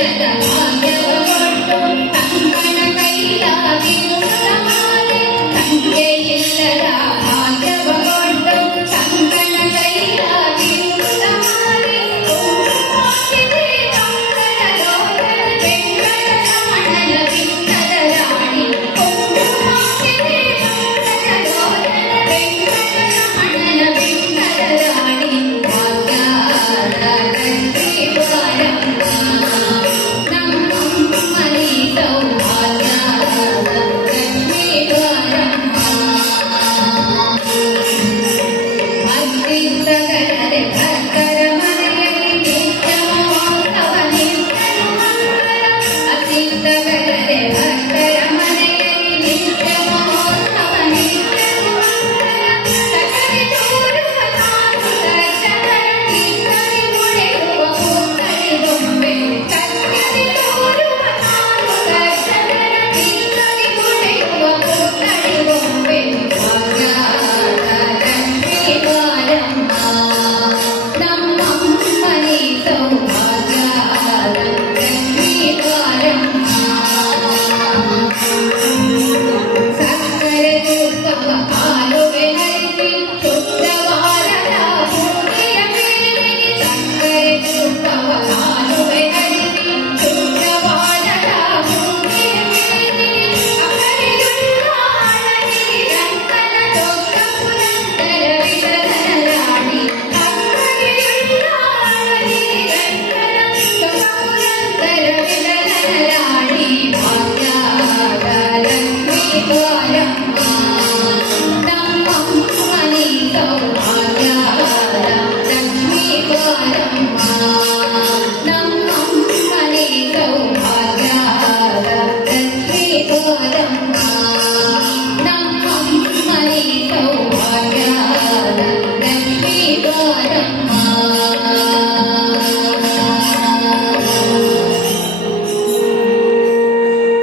Yeah.